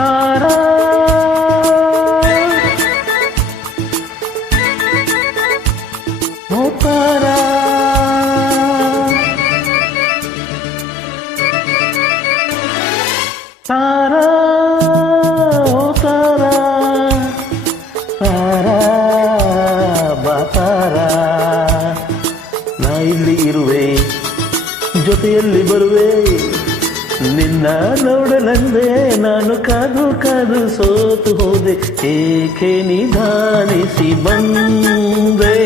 ತಾರಾ ಓ ತಾರಾ ತಾರಾ ಓ ತಾರಾ ತಾರಾ ಬಾ ತಾರಾ ನಾ ಇಲ್ಲಿ ಇರುವೆ ಜೊತೆಯಲ್ಲಿ ಬರುವೆ ನಿನ್ನ ನೋಡಲೆಂದೇ ನಾನು ಕಾದು ಕಾದು ಸೋತು ಹೋದೆ ಏಕೆ ನಿಧಾನಿಸಿ ಬಂದೆ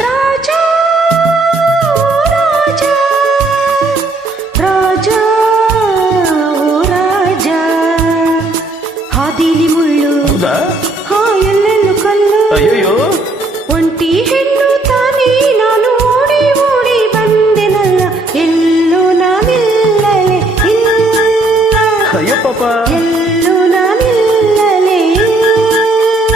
ರಾಜ ರಾಜ ರಾಜ ಓ ರಾಜ ಹಾದಿಲಿ ಮುಳ್ಳು ಹೌದಾ ಹಾ ಎಲ್ಲೆಲ್ಲೂ ಕಲ್ಲು ಅಯ್ಯಯ್ಯೋ ಒಂಟಿ ಹೆಣ್ಣು ತಾನೇ ನಾನು ಓಡಿ ಓಡಿ ಬಂದೆನಲ್ಲ ಎಲ್ಲೂ ನಾನಿಲ್ಲಲೇ ಇಲ್ಲ ಅಯ್ಯೋ ಪಾಪ ಎಲ್ಲೂ ನಾನಿಲ್ಲಲೇ ಇಲ್ಲ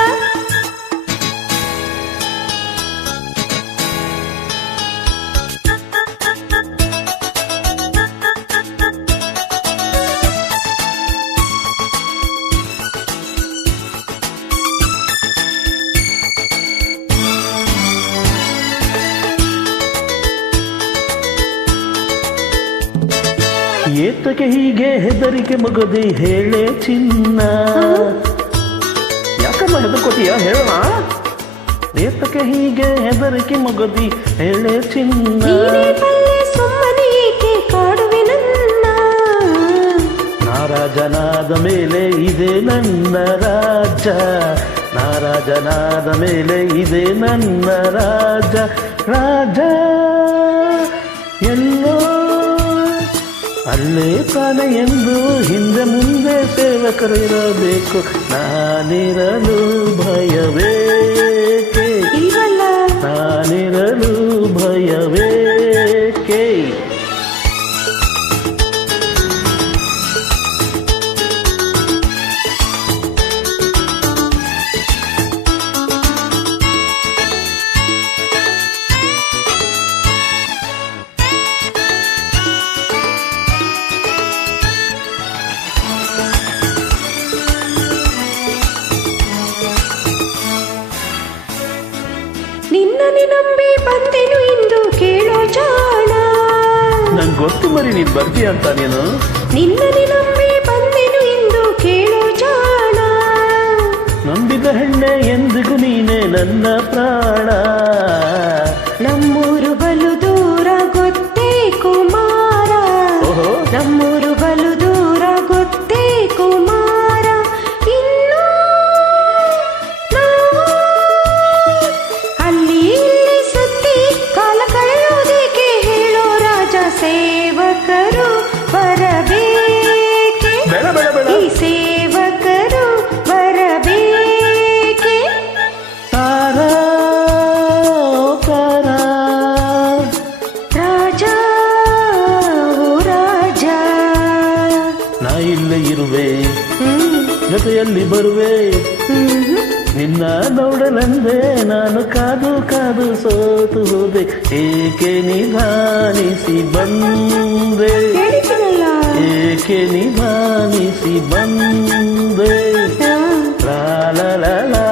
ಏತಕ್ಕೆ ಹೀಗೆ ಹೆದರಿಕೆ ಮಗದಿ ಹೇಳೆ ಚಿನ್ನ ಯಾಕಮ್ಮ ಹೆದರ್ಕೋತೀಯ ಹೇಳೋಣ ಏತಕ್ಕೆ ಹೀಗೆ ಹೆದರಿಕೆ ಮಗದಿ ಹೇಳೆ ಚಿನ್ನ ನೀನೇ ಬಲ್ಲೆ ಸುಮ್ಮನೆ ಏಕೆ ಕಾಡುವೆ ನನ್ನ ನಾರಾಜನಾದ ಮೇಲೆ ಇದೆ ನನ್ನ ರಾಜ ನಾರಾಜನಾದ ಮೇಲೆ ಇದೆ ನನ್ನ ರಾಜ ರಾಜ ಎಲ್ಲೋ ಅಲ್ಲೇ ತಾನೆ ಎಂದು ಹಿಂದೆ ಮುಂದೆ ಸೇವಕರಿರಬೇಕು ನಾನಿರಲು ಭಯವೇಕೆ ಇಲ್ವಲ್ಲ ನಾನಿರಲು ಭಯವೇಕೆ ನಿನ್ನನೆ ನಂಬಿ ಬಂದೆನು ಇಂದು ಕೇಳೋ ಜಾಣ ನಂಗೆ ಗೊತ್ತು ಮರಿ ನೀನು ಬರ್ತೀಯ ಅಂತ ನೀನು ನಿನ್ನನೆ ನಂಬಿ ಬಂದೆನು ಇಂದು ಕೇಳೋ ಜಾಣ ನಂಬಿದ ಹೆಣ್ಣೆ ಎಂದಿಗೂ ನೀನೆ ನನ್ನ ಪ್ರಾಣ ನಮ್ಮೂರು ಬಲು ದೂರ ಗೊತ್ತೇ ಕುಮಾರ ಓಹೋ ನಮ್ಮೂರು ಬಲು ದೂರ ಗೊತ್ತೇ ಕುಮಾರ ಇನ್ನು ನಾವು ಅಲ್ಲಿ ಇಲ್ಲಿ ಸುತ್ತಿ ಕಾಲ ಕಳೆಯುವುದೇಕೆ ಹೇಳೋ ರಾಜ ಸೇವಕರು ಬರಬೇಕೆ ಬೇಡ ಬೇಡ ಬೇಡ ಈ ಸೇವಕರು ಬರಬೇಕೆ ತಾರಾ ಓ ತಾರಾ ರಾಜ ಓ ರಾಜ ನಾ ಇಲ್ಲೇ ಇರುವೆ ಜೊತೆಯಲ್ಲಿ ಬರುವೆ ನಿನ್ನ ನೋಡಲೆಂದೇ ನಾನು ಕಾದು ಕಾದು ಸೋತು ಹೋದೆ ಏಕೆ ನಿಧಾನಿಸಿ ಬಂದೆ ಹೇಳಿದ್ದೀನಲ್ಲ ಏಕೆ ನಿಧಾನಿಸಿ ಬಂದೆ ಲಾ ಲಾ ಲಾ ಲಾ